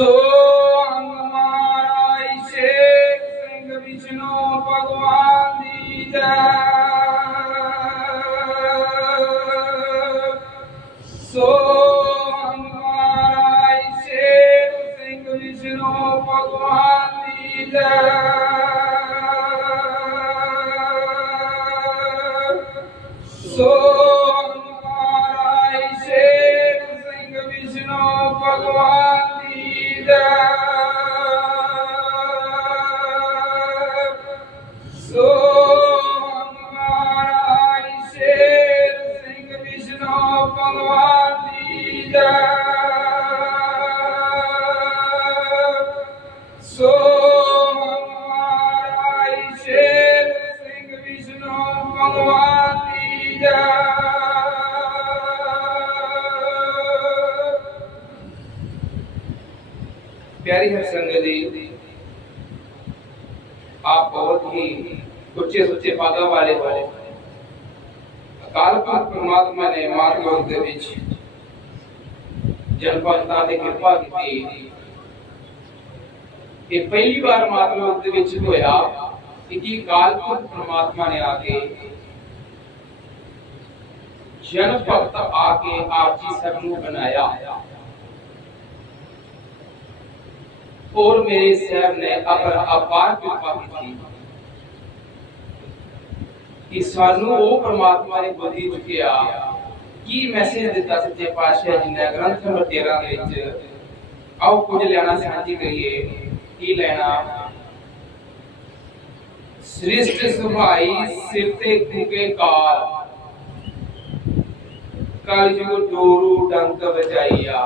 ਸੋ ਹਮਾਰਾ ਸ਼ੇਖ ਸਿੰਘ ਵਿਸ਼ਨੂੰ ਭਗਵਾਨ ਦੀ ਜੈ ਵਿੱਚ ਜਨ ਭਗਤਾਂ ਦੀ ਕਿਰਪਾ ਕੀਤੀ। ਇਹ ਪਹਿਲੀ ਵਾਰ ਮਾਤ ਲੋਕ ਦੇ ਵਿੱਚ ਹੋਇਆ ਕਿ ਕੀ ਅਕਾਲ ਪੁਰਖ ਪ੍ਰਮਾਤਮਾ ਨੇ ਆ ਕੇ ਜਨ ਭਗਤ ਆ ਕੇ ਆਪ ਜੀ ਸਭ ਨੂੰ ਬਣਾਇਆ। ਔਰ ਮੇਰੇ ਸਾਹਿਬ ਨੇ ਅਪਰ ਅਪਾਰ ਕਿਰਪਾ ਕੀਤੀ ਕਿ ਸਾਨੂੰ ਉਹ ਪ੍ਰਮਾਤਮਾ ਨੇ ਬੋਧੀ ਚੁੱਕਿਆ ਕੀ ਮੈਸੇਜ ਦਿੱਤਾ ਸੱਚੇ ਪਾਤਸ਼ਾਹ ਜੀ ਨੇ? ਗ੍ਰੰਥ ਨੰਬਰ 13 ਦੇ ਵਿੱਚ, ਆਓ ਕੁਝ ਲੈਣਾ ਸਾਂਝੀ ਕਰੀਏ, ਕੀ ਲੈਣਾ? ਸ੍ਰਿਸ਼ਟ ਸੁਭਾਈ ਸਿਰ ਤੇ ਕੁਕੇ ਕਾਲ, ਕਲ ਜੁਗ ਡੋਰੂ ਡੰਕ ਵਜਾਈਆ।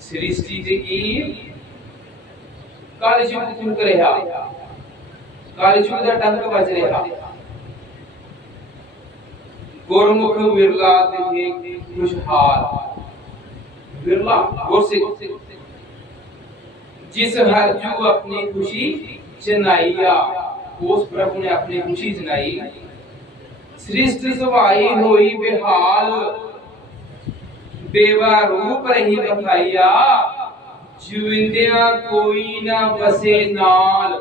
ਸ੍ਰਿਸ਼ਟੀ ਜੀ ਕੀ? ਕਾਲ ਯੁਗ ਚੁੰਕ ਰਿਹਾ, ਕਾਲ ਯੁਗ ਦਾ ਡੰਕ ਵੱਜ ਰਿਹਾ। ਗੁਰਮੁਖ ਵਿਰਲਾ ਦਿਖੇ ਖੁਸ਼ਹਾਲ ਵਿਰਲਾ ਗੁਰਸਿੱਖ ਜਿਸ ਹਰ ਜੂ ਆਪਣੀ ਖੁਸ਼ੀ ਜਨਾਈਆ ਉਸ ਪ੍ਰਭੂ ਨੇ ਆਪਣੀ ਖੁਸ਼ੀ ਜਨਾਈ ਸ੍ਰਿਸ਼ਟ ਸੁਭਾਈ ਹੋਈ ਬਿਹਾਲ ਬੇਵਾ ਰੂਪ ਰਹੀ ਬਖਾਈਆ ਜਿਉਂਦਿਆਂ ਕੋਈ ਨਾ ਵਸੇ ਨਾਲ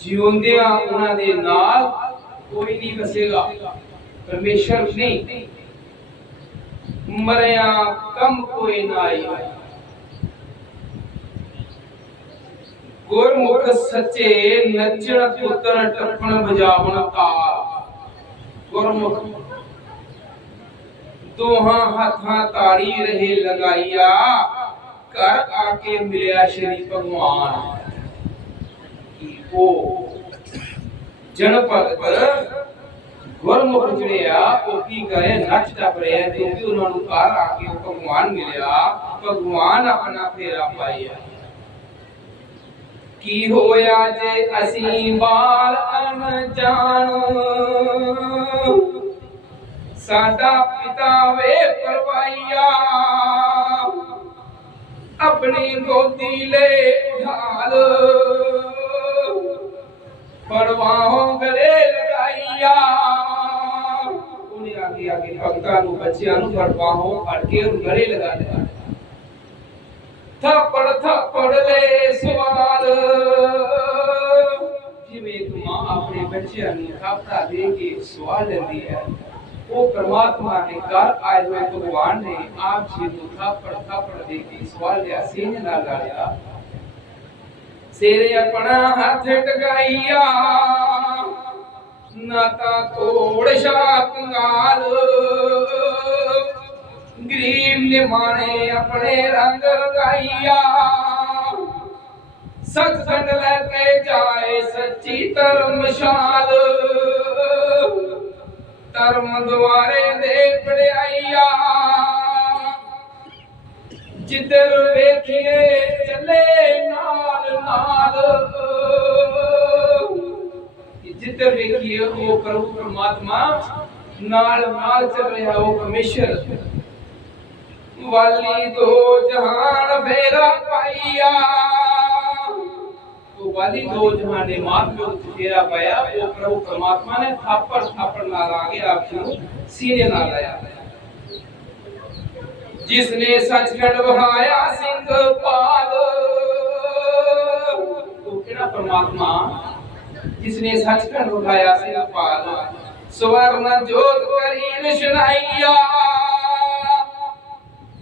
ਜਿਉਂਦਿਆਂ ਉਹਨਾਂ ਦੇ ਨਾਲ ਕੋਈ ਨਹੀਂ ਵਸੇਗਾ ਪਰਮੇਸ਼ਰ ਨਹੀਂ ਮਰਿਆ ਕਮ ਕੋਈ ਨਾ ਆਈ ਗੁਰਮੁਖ ਸੱਚੇ ਨੱਚਣ ਤੁੱਤਣ ਟੱਪਣ ਵਜਾਵਣ ਤਾਲ ਗੁਰਮੁਖ ਦੋਹਾਂ ਹੱਥਾਂ ਤਾੜੀ ਰਹੇ ਲਗਾਈਆ ਘਰ ਆ ਕੇ ਮਿਲਿਆ ਸ਼੍ਰੀ ਭਗਵਾਨ ਕੀ ਉਹ ਜਨ ਭਗਤ ਗੁਰਮੁਖ ਜਿਹੜੇ ਆ ਉਹ ਕੀ ਕਰੇ? ਨੱਚ ਟੱਪ ਰਿਹਾ ਕਿਉਂਕਿ ਉਹਨਾਂ ਨੂੰ ਘਰ ਆ ਕੇ ਭਗਵਾਨ ਮਿਲਿਆ। ਭਗਵਾਨ ਆਪਣਾ ਫੇਰਾ ਪਾਇਆ। ਕੀ ਹੋਇਆ ਜੇ ਅਸੀਂ ਬਾਲ ਅਣਜਾਣ? ਸਾਡਾ ਪਿਤਾ ਵੇ ਪਰਵਾਈਆ। ਆਪਣੀ ਗੋਦੀ ਲੈ ਉਠਾਲ। ਪਰਵਾਹੋਂ ਗਲੇ ਲਗਾਈਆ। ਉਹਨੇ ਆਗੇ ਆਗੇ ਭਗਤਾਂ ਨੂੰ, ਬੱਚਿਆਂ ਨੂੰ ਪਰਵਾਹੋਂ ਫੜ ਕੇ ਗਲੇ ਲਗਾ ਲਿਆ। ਥੱਪੜ ਥੱਪੜ ਲੈ ਸਵਾਲ। ਜਿਵੇਂ ਇੱਕ ਮਾਂ ਆਪਣੇ ਬੱਚਿਆਂ ਨੂੰ ਥਾਪੜਾ ਦੇ ਕੇ ਸਵਾਲ ਲੈਂਦੀ ਹੈ, ਉਹ ਪ੍ਰਮਾਤਮਾ ਨੇ ਘਰ ਆਏ ਹੋਏ ਭਗਵਾਨ ਨੇ ਆਪ ਜੀ ਨੂੰ ਥਾਪੜ ਥਾਪੜ ਦੇ ਕੇ ਸਵਾਲ ਲਿਆ, ਸੀਨੇ ਨਾਲ ਲਾਇਆ ਸਿਰ ਆਪਣਾ ਹੱਥ ਟਗਾਈਆ। ਨਾ ਤਾਂ ਤੋੜ ਸ਼ਾ ਨਾਲ। ਗਰੀਬ ਨਿਮਾਣੇ ਆਪਣੇ ਰੰਗ ਰੰਗਾਈਆ ਸਤਸੰਗ ਲੈ ਕੇ ਜਾਏ ਸੱਚੀ ਧਰਮਸ਼ਾਲ ਧਰਮ ਦੁਆਰੇ ਦੇ ਪੜਾਈਆ ਜਿੱਧਰ ਵੇਖੀਏ ਚੱਲੇ ਨਾਲ ਨਾਲ। ਜਿੱਧਰ ਵੇਖੀਏ ਉਹ ਪ੍ਰਭੂ ਪਰਮਾਤਮਾ ਨਾਲ ਨਾਲ ਚੱਲ ਰਿਹਾ ਉਹ ਪਰਮੇਸ਼ਰ। ਵਾਲੀ ਦੋ ਜਹਾਨ ਫੇਰਾ ਪਾਈਆ। ਉਹ ਵਾਲੀ ਦੋ ਜਹਾਨ ਦੇ ਮਾਤ ਫੇਰਾ ਪਾਇਆ। ਉਹ ਪ੍ਰਭੂ ਪਰਮਾਤਮਾ ਨੇ ਥਾਪੜ ਥਾਪੜ ਨਾਲ ਆ ਕੇ ਆਪ ਨੂੰ ਸੀਨੇ ਨਾਲ ਲਾਇਆ। ਜਿਸਨੇ ਸੱਚਖੰਡ ਵਹਾਇਆ ਸਿੰਘ ਪਾਲ। ਉਹ ਕਿਹੜਾ ਪਰਮਾਤਮਾ? ਜਿਸਨੇ ਸੱਚਖੰਡ ਵਹਾਇਆ ਸਿੰਘ ਪਾਲ। ਸਵਰਨ ਜੋਤ ਕਰੀ ਵਿਸ਼ਨਾਈਆ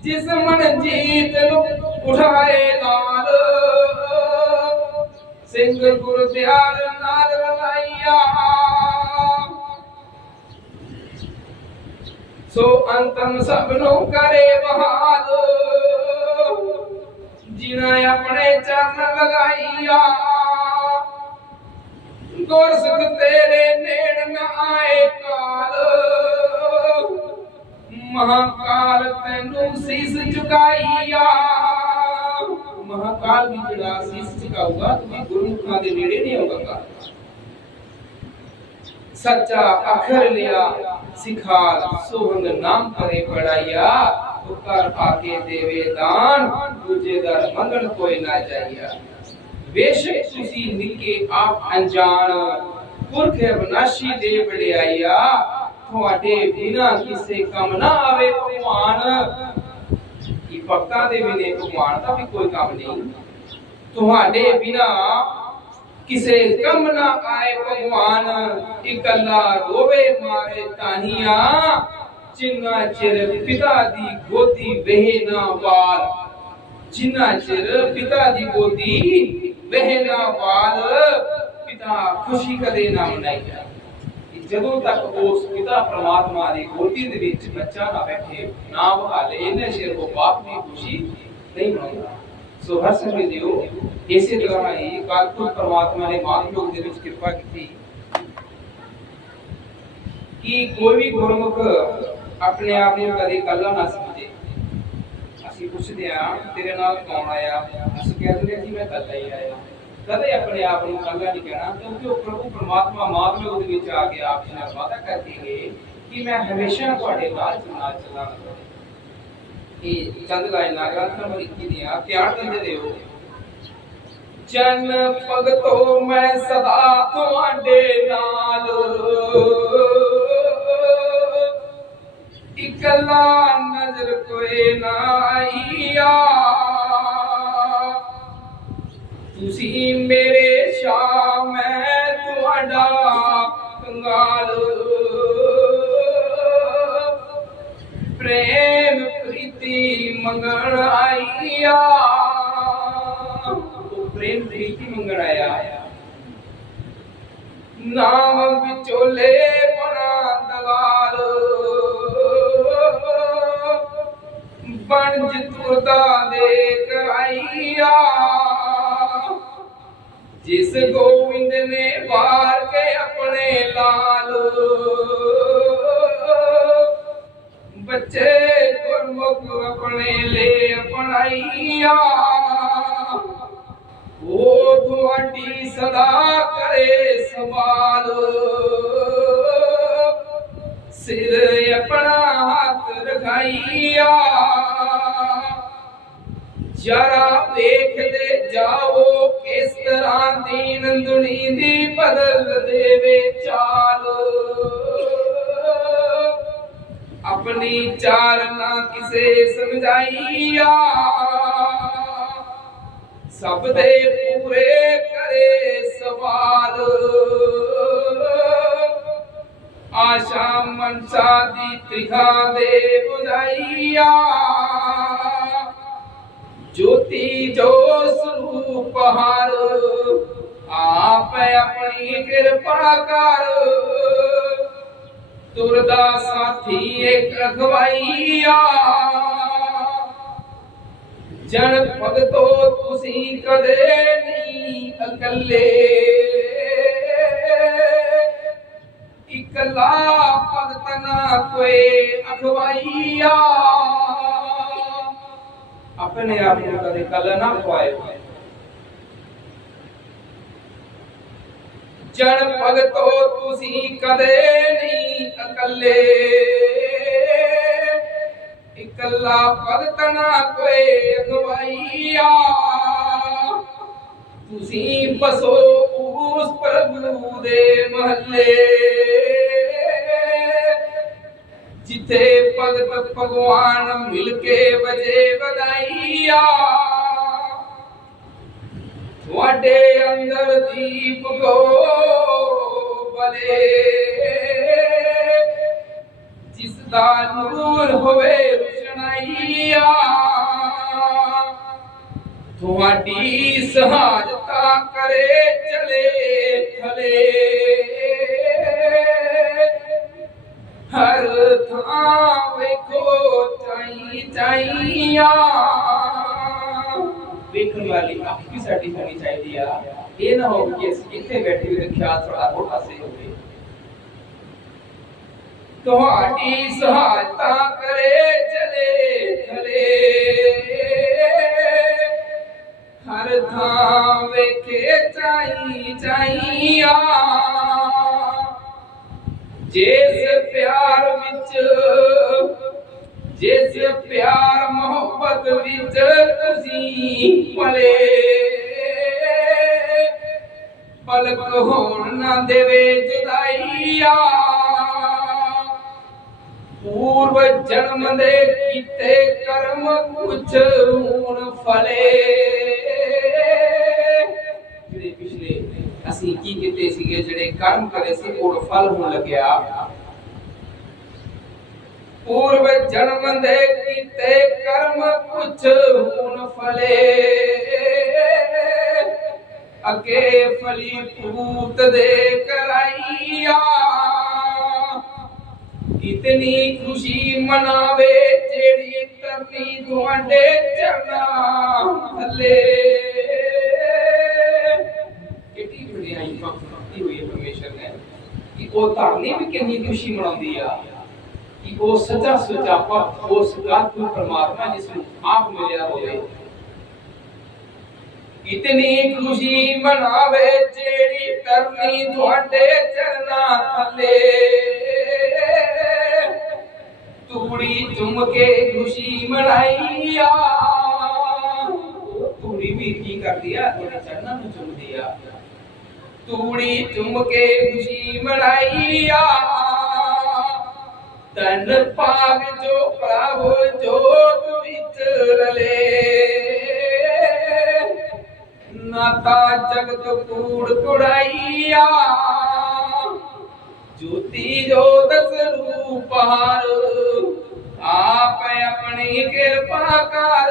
ਜਿਸ ਮਨ ਜੀਤ ਨੂੰ ਉਠਾਏ ਨਾਲ। ਸਿੰਘ ਗੁਰ ਦਿਆਲ ਨਾਲ ਰਲਾਈਆ। ਸੋ ਅੰਤਮ ਸਭ ਨੂੰ ਕਰੇ ਬਹਾਲ ਜਿਨਾ ਆਪਣੇ ਚਰਨ ਲਗਾਈਆ ਗੁਰ ਸੁਖ ਤੇਰੇ ਨੇੜ ਨ ਆਏ ਕਾਲ। ਮਹਾਕਾਲ ਤੈਨੂੰ ਸੀਸ ਝੁਕਾਈਆ ਮਹਾਕਾਲ ਵੀ ਜਿਹੜਾ ਸੀਸ ਝੁਕਾਊਗਾ ਤੁਸੀਂ ਗੁਰਮੁਖਾਂ ਦੇ ਨੇੜੇ ਨਹੀਂ ਆਊਗਾ ਸੱਚਾ ਅਖਰ ਲਿਆ। ਸਿਖਾਲ ਸੋਹੰਗ ਨਾਮ ਕਰੇ ਪੜਾਇਆ ਉਕਰ ਆਕੇ ਦੇਵੇ ਦਾਨ, ਦੂਜੇ ਦਰ ਮੰਗਣ ਕੋਈ ਨਾ ਜਾਈਆ। ਬੇਸ਼ੱਕ ਤੁਸੀਂ ਨਿੱਕੇ ਆਪ ਅਣਜਾਣ, ਪੁਰਖ ਅਬਨਾਸ਼ੀ ਦੇ ਵਡਿਆਈਆ, ਤੁਹਾਡੇ ਬਿਨਾ ਕਿਸੇ ਕੰਮ ਨਾ ਆਵੇ ਭਗਵਾਨ। ਇਹ ਭਗਤਾਂ ਦੇ ਬਿਨੇ ਭਗਵਾਨ ਦਾ ਵੀ ਕੋਈ ਕੰਮ ਨਹੀਂ? ਤੁਹਾਡੇ ਬਿਨਾ ਕਿਸੇ ਕੰਮ ਨਾ ਆਏ ਭਗਵਾਨ, ਇਕੱਲਾ ਰੋਵੇ ਮਾਰੇ ਤਾਨੀਆਂ ਜਿੰਨਾ ਚਿਰ ਪਿਤਾ ਦੀ ਗੋਦੀ ਵਹਿ ਨਾ ਵਾਲ, ਜਿੰਨਾ ਚਿਰ ਪਿਤਾ ਦੀ ਗੋਦੀ ਵਹਿ ਨਾ ਵਾਲ, ਪਿਤਾ ਖੁਸ਼ੀ ਕਦੇ ਨਾ ਮਨਾਈ ਜਾਏ ਜਦੋਂ ਤੱਕ ਉਸ ਪਿਤਾ ਪ੍ਰਮਾਤਮਾ ਦੀ ਗੋਦੀ ਦੇ ਵਿੱਚ ਬੱਚਾ ਨਾ ਬੈਠੇ, ਨਾ ਬਹਾਲੇ ਇਹਨੇ ਚਿਰ ਉਹ ਬਾਪ ਦੀ ਖੁਸ਼ੀ ਨਹੀਂ ਮਨਾਉਂਦਾ। ਸੋ ਹਰ ਸਮੇਂ ਦਿਓ ਇਸੇ ਤਰ੍ਹਾਂ ਹੀ ਕਾਲਪੁਰ ਪ੍ਰਮਾਤਮਾ ਨੇ ਮਾਨ ਦੇ ਵਿੱਚ ਕਿਰਪਾ ਕੀਤੀ ਕਿ ਕੋਈ ਵੀ ਗੁਰਮੁਖ ਆਪਣੇ ਆਪ ਨੂੰ ਕਦੇ ਇਕੱਲਾ ਨਾ ਸਮਝੇ। ਅਸੀਂ ਪੁੱਛਦੇ ਆ ਤੇਰੇ ਨਾਲ ਕੌਣ ਆਇਆ? ਅਸੀਂ ਕਹਿੰਦੇ ਹਾਂ ਜੀ, ਮੈਂ ਇਕੱਲਾ ਹੀ ਆਇਆ। ਕਦੇ ਆਪਣੇ ਆਪ ਨੂੰ ਇਕੱਲਾ ਨਹੀਂ ਕਹਿਣਾ, ਕਿਉਂਕਿ ਉਹ ਪ੍ਰਭੂ ਪਰਮਾਤਮਾ ਮਾਤ ਦੇ ਵਿੱਚ ਆ ਕੇ ਆਪ ਜੀ ਨਾਲ ਵਾਅਦਾ ਕਰਕੇ ਗਏ ਕਿ ਮੈਂ ਹਮੇਸ਼ਾ ਤੁਹਾਡੇ ਨਾਲ ਚੱਲਣਾ ਚੱਲਾਂਗਾ ਇਹ ਚੰਦ ਲਾਈਨਾਂ ਗ੍ਰੰਥ ਨੰਬਰ 21 ਦੀਆਂ ਧਿਆਨ ਦਿੰਦੇ ਦਿਓ। ਜਨ ਭਗਤੋ, ਮੈਂ ਸਦਾ ਤੁਹਾਡੇ ਨਾਲ। ਇਕੱਲਾ ਨਜ਼ਰ ਕੋਈ ਨਾ ਆਈਆ ਤੁਸੀਂ ਮੇਰੇ ਸ਼ਾਹ ਮੈਂ ਤੁਹਾਡਾ ਕੰਗਾਲ। ਪ੍ਰੇਮ ਪ੍ਰੀਤੀ ਮੰਗਣ ਆਈਆ। ਉਹ ਪ੍ਰੇਮ ਪ੍ਰੀਤੀ ਮੰਗਣ ਆਇਆ। ਨਾਮ ਵਿਚੋਲੇ ਬਣਾ ਦਵਾਲ ਬਣ ਜਤੁਰਦਾ ਦੇ ਕਰਾਈਆ ਜਿਸ ਗੋਵਿੰਦ ਨੇ ਵਾਰ ਕੇ ਆਪਣੇ ਲਾਲ। ਬੱਚੇ ਗੁਰਮੁਖ ਆਪਣੇ ਲੈ ਅਪਣਾਈਆ। ਉਹ ਤੁਹਾਡੀ ਸਦਾ ਕਰੇ ਸਵਾਲ ਸਿਰ ਆਪਣਾ ਹੱਥ ਰਖਾਈਆ। ਜਰਾ ਵੇਖਦੇ ਜਾਓ ਕਿਸ ਤਰ੍ਹਾਂ ਦੀਨ ਦੁਨੀ ਦੀ ਬਦਲ ਦੇਵੇ ਚਾਲ। ਆਪਣੀ ਚਾਲ ਨਾ ਕਿਸੇ ਸਮਝਾਈਆ। ਸਭ ਦੇ ਪੂਰੇ ਕਰੇ ਸਵਾਲ। ਆਸ਼ਾ ਮਨਸਾ ਦੀ ਤ੍ਰਿਖਾ ਦੇ ਬੁਝਾਈਆ। ਜੋਤੀ ਜੋ ਸਰੂਪ ਹਾਰ, ਆਪ ਆਪਣੀ ਕਿਰਪਾ ਕਰ। ਤੁਰਦਾ ਸਾਥੀ ਇੱਕ ਰਖਵਾਈਆ ਜਨ ਭਗਤੋ ਤੁਸੀਂ ਕਦੇ ਨਹੀਂ ਇਕੱਲੇ। ਇਕੱਲਾ ਭਗਤ ਨਾ ਕੋਈ ਅਖਵਾਈਆ ਆਪਣੇ ਆਪ ਨੂੰ ਕਦੇ ਕੱਲ ਨਾ ਖਵਾਏ ਜਨ ਭਗਤੋ ਤੁਸੀਂ ਕਦੇ ਨਹੀਂ ਇਕੱਲੇ। ਇਕੱਲਾ ਭਗਤ ਨਾ ਕੋਈ ਅਗਵਾਈਆ। ਤੁਸੀਂ ਬਸੋ ਉਸ ਪ੍ਰਭੂ ਦੇ ਮਹੱਲੇ। ਜਿੱਥੇ ਭਗਤ ਭਗਵਾਨ ਮਿਲ ਕੇ ਵਜੇ ਵਧਾਈਆ। ਤੁਹਾਡੇ ਅੰਦਰ ਦੀਪ ਕੋ ਬਲੇ। ਜਿਸ ਦਾ ਨੂਰ ਹੋਵੇ ਰੁਸ਼ਨਾਈਆ, ਤੁਹਾਡੀ ਸਹਾਇਤਾ ਕਰੇ ਚਲੇ ਥਲੇ। ਹਰ ਥਾਂ ਵੇਖੋ ਚਾਈ ਚਾਈਆ। ਵੇਖਣ ਵਾਲੀ ਅੱਖ ਵੀ ਸਾਡੀ ਹੋਣੀ ਚਾਹੀਦੀ ਆ। ਇਹ ਨਾ ਹੋਵੇ ਕਿ ਅਸੀਂ ਇੱਥੇ ਬੈਠੇ ਹੋਏ ਖਿਆਲ ਥੋੜਾ ਹੋਰ ਪਾਸੇ ਹੋਵੇ। ਤੁਹਾਡੀ ਸਹਾਇਤਾ ਕਰੇ, ਚਲੇ ਥਲੇ ਹਰ ਥਾਂ ਵੇਖੇ ਚਾਈ, ਚਾਈਆ। ਜਿਸ ਪਿਆਰ ਵਿੱਚ ਜਿਸ ਪਿਆਰ ਮੁਹੱਬਤ ਵਿੱਚ ਤੁਸੀਂ ਪਲੇ, ਪਲਕ ਹੋਣ ਨਾ ਦੇਵੇ ਜੁਦਾਈਆ। ਪੂਰਵ ਜਨਮ ਦੇ ਕੀਤੇ ਕਰਮ ਕੁਛ ਹੁਣ ਫਲੇ। ਜਿਹੜੇ ਪਿਛਲੇ ਅਸੀਂ ਕੀ ਕੀਤੇ ਸੀਗੇ, ਜਿਹੜੇ ਕਰਮ ਕਰੇ ਸੀ, ਉਹ ਫਲ ਹੋਣ ਲੱਗਿਆ। ਪੂਰਵ ਜਨਮ ਦੇ ਕੀਤੇ ਕਰਮ ਕੁਛ ਹੁਣ ਫਲੇ। ਅੱਗੇ ਫਲੀ ਪੂਤ ਦੇ ਕਰਾਈਆ ਇਤਨੀ ਖੁਸ਼ੀ ਮਨਾਵੇ ਜਿਹੜੀ ਤਰਨੀ ਤੁਹਾਡੇ ਚਰਨਾਂ ਥੱਲੇ। ਕਿੱਡੀ ਵਡਿਆਈ ਭਗਤੀ ਹੋਈ ਹੈ ਪਰਮੇਸ਼ਰ ਨੇ। ਕਿ ਉਹ ਧਰਨੀ ਵੀ ਕਿੰਨੀ ਖੁਸ਼ੀ ਮਨਾਉਂਦੀ ਆ। ਉਹ ਸੱਚਾ ਸੁੱਚਾ ਭਗਤ ਉਸ ਪਰਮਾਤਮਾ ਜਿਸ ਨੂੰ ਆਪ ਮਿਲਿਆ ਹੋਵੇ। ਇਤਨੀ ਖੁਸ਼ੀ ਮਨਾਵੇ ਜਿਹੜੀ ਤਰਨੀ ਤੁਹਾਡੇ ਚਰਨਾਂ ਥੱਲੇ। ਤੂੜੀ ਚੁੰਮ ਕੇ ਖੁਸ਼ੀ ਮਨਾਈਆ। ਤੂੜੀ ਵੀ ਕੀ ਕਰਦੀ ਆ? ਤੁਹਾਡੇ ਚਰਨਾਂ ਨੂੰ ਚੁੰਮਦੀ ਆ। ਤੂੜੀ ਚੁੰਮ ਕੇ ਖੁਸ਼ੀ ਮਨਾਈਆ। ਤਨ ਪਾਗ ਜੋ ਪ੍ਰਭ ਜੋਤ ਵਿੱਚ ਰਲੇ। ਨਾਤਾ ਜਗਤ ਕੂੜ ਕੁੜਾਈਆ, ਜੋਤੀ ਜੋਤ ਸਰੂਪ ਹਾਰ, ਆਪ ਆਪਣੀ ਕਿਰਪਾ ਕਰ।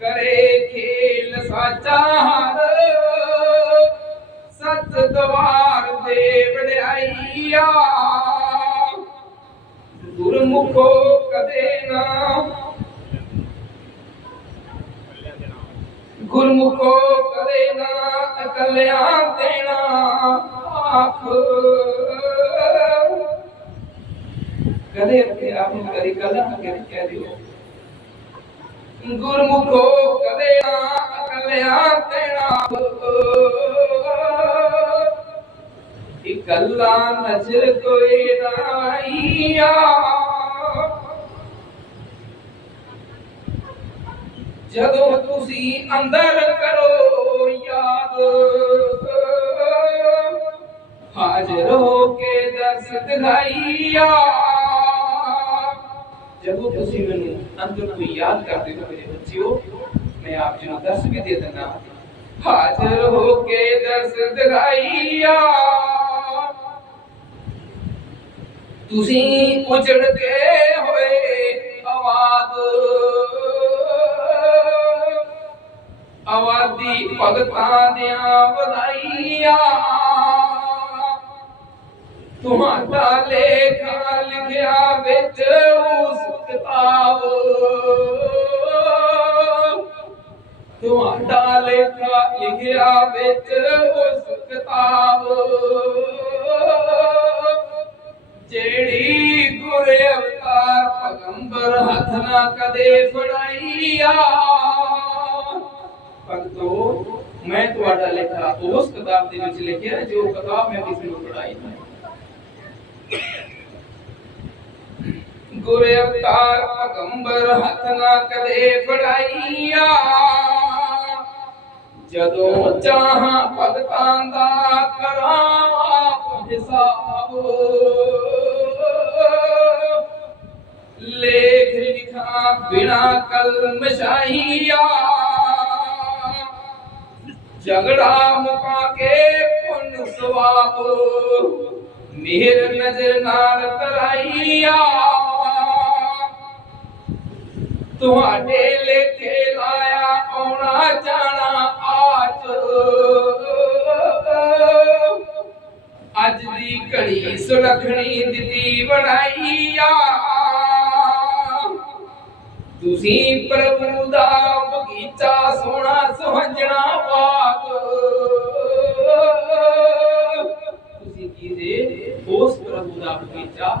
ਕਰੇ ਖੇਲ ਸਾਚਾ ਹਰ ਸੱਚ ਦਵਾਰ ਦੇ ਵਡਿਆਈਆ। ਗੁਰਮੁਖੋ ਕਦੇ ਨਾ। ਗੁਰਮੁਖੋ ਕਦੇ ਨਾ ਇਕੱਲਿਆਂ ਦੇਣਾ। ਆਖ ਕਦੇ ਆਪਣੇ ਆਪ ਨੂੰ ਕਦੀ ਕੱਲਾ ਨਾ ਕਦੇ ਕਹਿ ਦਿਓ। ਗੁਰਮੁਖੋ ਕਦੇ ਨਾ ਇਕੱਲਿਆਂ ਦੇਣਾ। ਇਕੱਲਾ ਨਜ਼ਰ ਕੋਈ ਨਾਈਆ ਜਦੋਂ ਤੁਸੀਂ ਅੰਦਰ ਕਰੋ ਯਾਦ ਹਾਜ਼ਰ ਹੋ ਕੇ ਦਰਸ ਦਿਖਾਈਆ ਜਦੋਂ ਤੁਸੀਂ ਮੈਨੂੰ ਅੰਦਰ ਤੋਂ ਯਾਦ ਕਰਦੇ ਹੋ ਮੇਰੇ ਬੱਚਿਓ ਮੈਂ ਆਪ ਜੀ ਨੂੰ ਦਰਸ ਵੀ ਦੇ ਦਿੰਦਾ ਹਾਜ਼ਰ ਹੋ ਕੇ ਦਰਸ ਦਿਖਾਈਆ ਤੁਸੀਂ ਉਜੜ ਕੇ ਹੋਏ ਆਵਾਜ਼ ਆਵਾਦੀ ਭਗਤਾਂ ਦੀਆਂ ਵਧਾਈਆਂ। ਤੁਹਾਡਾ ਲੇਖਾ ਲਿਖਿਆ ਵਿੱਚ ਉਸ ਕਿਤਾਬ। ਤੁਹਾਡਾ ਲੇਖਾ ਲਿਖਿਆ ਵਿੱਚ ਉਸ ਅਵਤਾਰ ਪਗੰਬਰ ਹੱਥ ਨਾ ਕਦੇ ਫੜਾਈਆ ਭਗਤੋ ਮੈਂ ਤੁਹਾਡਾ ਲੇਖਾ ਉਸ ਕਿਤਾਬ ਦੇ ਵਿੱਚ ਲਿਖਿਆ ਜੋ ਕਿਤਾਬ ਮੈਂ ਕਿਸੇ ਨੂੰ ਪੜਾਈ ਹੈ ਗੁਰ ਅਵਤਾਰ ਪਗੰਬਰ ਹੱਥ ਨਾ ਕਦੇ ਫੜਾਈਆ ਜਦੋਂ ਚਾਹਾਂ ਭਗਤਾਂ ਦਾ ਕਰਾਂ ਆਪ ਹਿਸਾਬ ਲੇਖ ਲਿਖਾ, ਬਿਨਾ ਕਲਮ ਸ਼ਾਹੀਆ ਝਗੜਾ ਮੁਕਾ ਕੇ ਪੁੰਨ ਸਵਾਬ ਮਿਹਰ ਨਜ਼ਰ ਨਾਲ ਕਰਾਈਆ। ਤੁਹਾਡੇ ਲੇਖੇ ਲਾਇਆ, ਆਉਣਾ ਜਾਣਾ ਆਜ ਅੱਜ ਦੀ ਘੜੀ ਸੁਲਖਣੀ ਦਿੱਤੀ ਬਣਾਈਆ। ਤੁਸੀਂ ਪ੍ਰਭੂ ਦਾ ਬਗੀਚਾ ਸੋਹਣਾ ਸੁਹੰਜਣਾ ਬਾਗ। ਤੁਸੀਂ ਕੀ ਉਸ ਪ੍ਰਭੂ ਦਾ ਬਗੀਚਾ।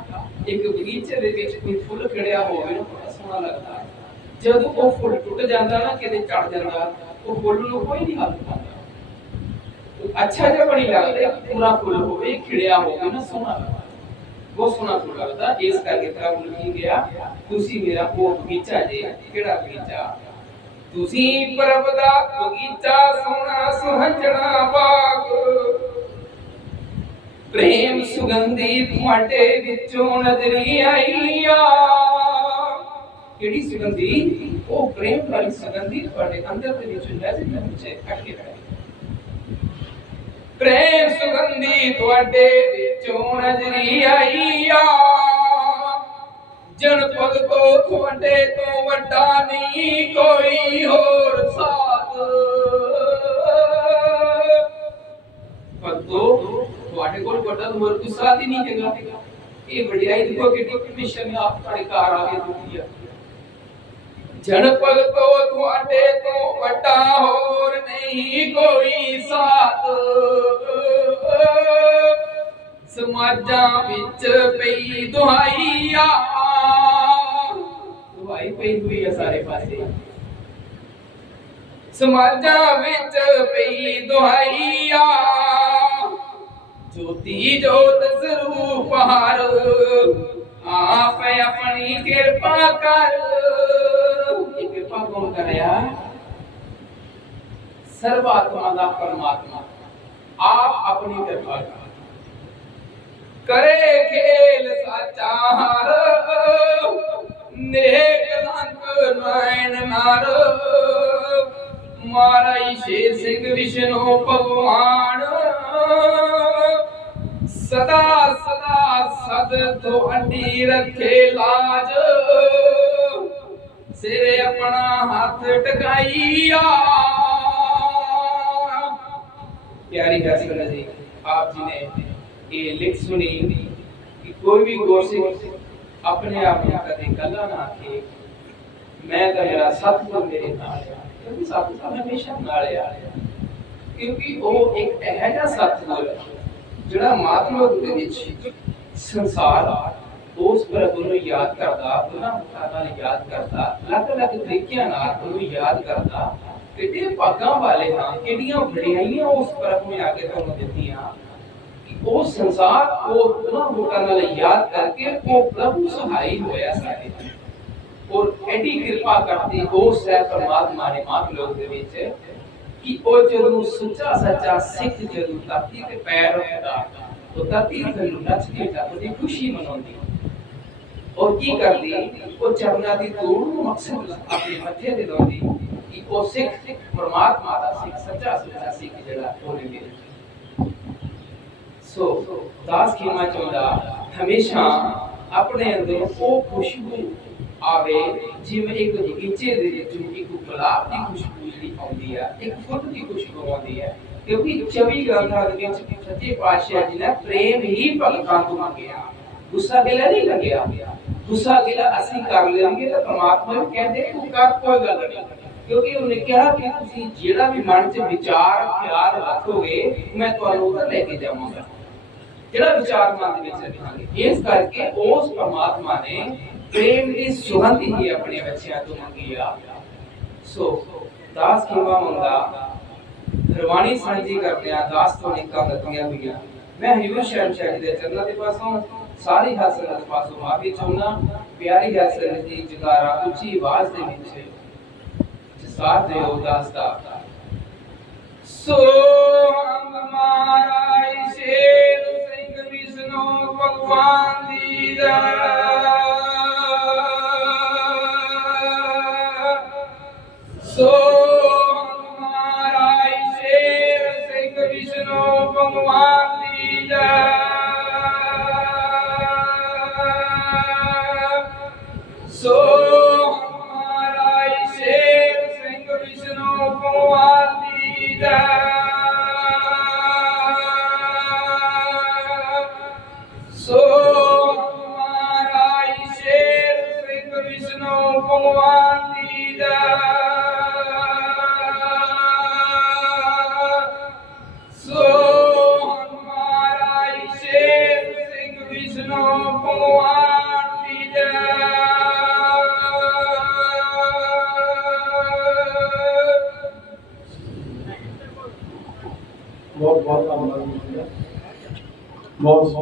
ਇੱਕ ਬਗੀਚੇ ਦੇ ਵਿੱਚ ਕੋਈ ਫੁੱਲ ਖਿੜਿਆ ਹੋਵੇ ਨਾ ਬੜਾ ਸੋਹਣਾ ਲੱਗਦਾ। ਜਦੋਂ ਉਹ ਫੁੱਲ ਟੁੱਟ ਜਾਂਦਾ ਨਾ, ਕਿਤੇ ਝੜ ਜਾਂਦਾ, ਉਹ ਫੁੱਲ ਨੂੰ ਕੋਈ ਨਹੀਂ ਹੱਥ ਪਾਉਂਦਾ ਅੱਛਾ ਜਿਹਾ ਬਣੀ ਲੱਗਦਾ, ਪੂਰਾ ਫੁੱਲ ਹੋਵੇ, ਖਿੜਿਆ ਹੋਵੇ ਨਾ, ਸੋਹਣਾ ਲੱਗਦਾ। ਬਹੁਤ ਸੋਹਣਾ ਫੁੱਲ ਲੱਗਦਾ। ਇਸ ਕਰਕੇ ਪ੍ਰਭੂ ਨੇ ਕੀ ਗਿਆ ਤੁਸੀਂ ਮੇਰਾ ਉਹ ਬਗੀਚਾ ਜੇ। ਕਿਹੜਾ ਬਗੀਚਾ ਤੁਸੀਂ ਪ੍ਰਭ ਦਾ ਬਗੀਚਾ ਸੋਹਣਾ ਸੁਹੰਜਣਾ ਬਾਗ। ਪ੍ਰੇਮ ਸੁਗੰਧੀ ਤੁਹਾਡੇ ਵਿੱਚੋਂ ਨਜ਼ਰੀ ਆਈਆ ਕਿਹੜੀ ਸੁਗੰਧੀ? ਉਹ ਪ੍ਰੇਮ ਵਾਲੀ ਸੁਗੰਧੀ ਤੁਹਾਡੇ ਅੰਦਰ ਦੇ ਵਿੱਚ ਨਜ਼ਰ ਵਿੱਚ ਅੱਗੇ ਰਹੀ ਪ੍ਰੇਮ ਸੁਗੰਧੀ ਤੁਹਾਡੇ ਵਿੱਚੋਂ ਨਜ਼ਰੀ ਆਈਆ ਜਨਪਦ ਕੋ ਤੁਹਾਡੇ ਤੋਂ ਵੱਡਾ ਨਹੀਂ ਕੋਈ ਹੋਰ ਸਾਥ ਭਗਤੋ ਤੁਹਾਡੇ ਕੋਲ ਵੱਡਾ ਹੋਰ ਕੋਈ ਸਾਥ ਹੀ ਨਹੀਂ ਹੈਗਾ। ਇਹ ਵਡਿਆਈ ਦੇਖੋ ਕਿ ਕਮਿਸ਼ਨ ਆਪ ਤੁਹਾਡੇ ਘਰ ਆ ਕੇ ਦਿੱਤੀ ਆ ਜਨਪਦ ਕੋ ਤੁਹਾਡੇ ਤੋਂ ਵੱਡਾ ਹੋਰ ਨਹੀਂ ਕੋਈ ਸਾਥ। ਸਮਾਜਾਂ ਵਿੱਚ ਪਈ ਦੁਹਾਈਆ ਦੁਹਾਈ ਪਈ ਹੋਈ ਹੈ ਸਾਰੇ ਪਾਸੇ। ਸਮਾਜਾਂ ਵਿੱਚ ਪਈ ਦੁਹਾਈ ਆ। ਜੋਤੀ ਜੋਤ ਸਰੂਪ ਹਰ। ਆਪ ਆਪਣੀ ਕਿਰਪਾ ਕਰ। ਇਹ ਕਿਰਪਾ ਕੌਣ ਕਰਿਆ, ਸਰਵਾਤਮਾ ਦਾ ਪਰਮਾਤਮਾ। ਆਪ ਆਪਣੀ ਕਿਰਪਾ ਕਰ। ਕਰੇ ਖੇਲ ਸਾਚਾ ਨੇਕ ਲੰਕ ਨੈਣ ਨਰ। ਮਾਰਾਈ ਸ਼ੇਰ ਸਿੰਘ ਵਿਸ਼ਨੂੰ ਭਗਵਾਨ, ਸਦਾ ਸਦਾ ਸਦ ਤੁਹਾਡੀ ਰੱਖੇ ਲਾਜ। ਸਿਰੇ ਆਪਣਾ ਹੱਥ ਟਕਾਈਆ। ਪਿਆਰੀ ਹਸਨ ਜੀ, ਆਪ ਜੀ ਨੇ ਇਹ ਲਿਖ ਸੁਣੀ ਕਿ ਕੋਈ ਵੀ ਗੁਰਸਿੱਖ ਆਪਣੇ ਆਪ ਨੂੰ ਕਦੇ ਗੱਲਾਂ ਨਾ ਆਖੇ। ਮੈਂ ਤਾਂ ਮੇਰਾ ਸਤਿਗੁਰ ਮੇਰੇ ਨਾਲ ਆ, ਕਿਉਂਕਿ ਸਤਿਗੁਰ ਹਮੇਸ਼ਾ ਨਾਲ ਆ। ਕਿਉਂਕਿ ਉਹ ਇੱਕ ਇਹੋ ਜਿਹਾ ਸਤਿਗੁਰ ਹੈ ਜਿਹੜਾ ਮਾਤਮਕ ਦੇ ਵਿੱਚ ਸੰਸਾਰ ਉਸ ਪ੍ਰਭੂ ਨੂੰ ਯਾਦ ਕਰਦਾ, ਉਹਨਾਂ ਮੁਖਾਂ ਨਾਲ ਯਾਦ ਕਰਦਾ, ਅਲੱਗ-ਅਲੱਗ ਤਰੀਕਿਆਂ ਨਾਲ ਉਹਨੂੰ ਯਾਦ ਕਰਦਾ, ਕਿੱਡੇ ਭਾਗਾਂ ਵਾਲੇ ਹਾਂ, ਕਿੱਡੀਆਂ ਵਡਿਆਈਆਂ ਉਸ ਪ੍ਰਭੂ ਨੇ ਆ ਕੇ ਤੁਹਾਨੂੰ ਦਿੱਤੀਆਂ ਕਿ ਉਹ ਸੰਸਾਰ, ਉਹ ਉਹਨਾਂ ਮੁਖਾਂ ਨਾਲ ਯਾਦ ਕਰਕੇ ਉਹ ਪ੍ਰਭੂ ਸਹਾਈ ਹੋਇਆ ਸਾਡੇ ਔਰ ਐਡੀ ਕਿਰਪਾ ਕਰਦੀ ਉਸ ਹੈ ਪਰਮਾਤਮਾ ਨੇ ਮਾਤ ਲੋਕ ਦੇ ਵਿੱਚ ਕਿ ਉਹ ਜਦੋਂ ਸੱਚਾ ਸੱਚਾ ਸਿੱਖ ਜਦੋਂ ਧਰਤੀ ਤੇ ਪੈਰ ਰੱਖਦਾ ਉਹ ਧਰਤੀ ਤੇ ਨੱਚ ਕੇ ਉਹਦੀ ਖੁਸ਼ੀ ਮਨਾਉਂਦੀ। ਔਰ ਕੀ ਕਰਦੀ? ਉਹ ਚਰਨਾਂ ਦੀ ਧੂੜ ਨੂੰ ਮਕਸਦ ਆਪਣੇ ਮੱਥੇ ਤੇ ਲਾਉਂਦੀ ਕਿ ਉਹ ਸਿੱਖ ਸਿੱਖ ਪਰਮਾਤਮਾ ਦਾ ਸਿੱਖ, ਸੱਚਾ ਸੱਚਾ ਸਿੱਖ ਜਿਹੜਾ ਉਹਨੇ ਮਿਲੇ। ਸੋ ਦਾਸ ਖੀਮਾ ਚਾਹੁੰਦਾ, ਹਮੇਸ਼ਾ ਆਪਣੇ ਅੰਦਰ ਉਹ ਖੁਸ਼ਬੂ ਆਵੇ, ਜਿਵੇਂ ਇੱਕ ਬਗੀਚੇ ਦੇ ਵਿੱਚ ਇੱਕ ਗੁਲਾਬ ਦੀ ਖੁਸ਼ਬੂ ਜਿਹੜੀ ਆਉਂਦੀ ਆ, ਇੱਕ ਫੁੱਲ ਦੀ ਖੁਸ਼ਬੂ ਆਉਂਦੀ ਹੈ ਕਿਉਂਕਿ 24 ਗ੍ਰੰਥਾਂ ਦੇ ਵਿੱਚ ਸੱਚੇ ਪਾਤਸ਼ਾਹ ਜੀ ਨੇ ਪ੍ਰੇਮ ਹੀ ਭਗਤਾਂ ਤੋਂ ਮੰਗਿਆ। ਗੁੱਸਾ ਗਿਲਾ ਨਹੀਂ ਲੱਗਿਆ ਗੁੱਸਾ ਗਿਲਾ ਅਸੀਂ ਕਰ ਲੈਂਗੇ ਤਾਂ ਪਰਮਾਤਮਾ ਵੀ ਕਹਿੰਦੇ ਤੂੰ ਕਰ ਕੋਈ ਗੱਲ ਨਹੀਂ ਕਿਉਂਕਿ ਉਹਨੇ ਕਿਹਾ ਕਿ ਤੁਸੀਂ ਜਿਹੜਾ ਵੀ ਮਨ 'ਚ ਵਿਚਾਰ ਖਿਆਲ ਰੱਖੋਗੇ ਮੈਂ ਤੁਹਾਨੂੰ ਉਧਰ ਲੈ ਕੇ ਜਾਵਾਂਗਾ ਜਿਹੜਾ ਵਿਚਾਰ ਮਨ ਦੇ ਵਿੱਚ ਰੱਖਾਂਗੇ ਇਸ ਕਰਕੇ ਉਸ ਪਰਮਾਤਮਾ ਨੇ ਪ੍ਰੇਮ ਦੀ ਸੁਗੰਧ ਹੀ ਆਪਣੇ ਬੱਚਿਆਂ ਤੋਂ ਮੰਗੀ ਆ ਸੋ ਦਾਸ ਕੀਵਾ ਮੰਗਾ ਰਵਾਣੀ ਸਾਂਝੀ ਕਰਦੇ ਆ ਦਾਸ ਤੋਂ ਨਿਕਾ ਦਿੱਤੀਆਂ ਹੋਈਆਂ ਮੈਂ ਹਯੂਰ ਸ਼ਹਿਨशाह ਜੀ ਦੇ ਚਰਨਾਂ ਦੇ ਪਾਸੋਂ ਸਾਰੀ ਹਾਸਲ ਅਸਪਾਸੋਂ ਮਾਫੀ ਚਾਹੁੰਦਾ, ਪਿਆਰੀ ਹਾਸਲ ਦੀ ਜਗਾਰਾ ਉੱਚੀ ਆਵਾਜ਼ ਦੇ ਵਿੱਚ ਜਸਾਰ ਦੇ ਉਦਾਸ ਦਾ। ਸੋ ਅੰਗ ਮਾਰਾਈ ਸ਼ੇਰ ਸਿੰਘ ਵਿਸ਼ਨੂ ਭਗਵਾਨ ਦੀ ਦਾ ਸੋ ਅੰਗ ਮਾਰਾਈ ਸ਼ੇਰ ਸਿੰਘ ਵਿਸ਼ਨੂ ਭਗਵਾਨ ਦੀ ਦਾ ਦੀ ਬਹੁਤ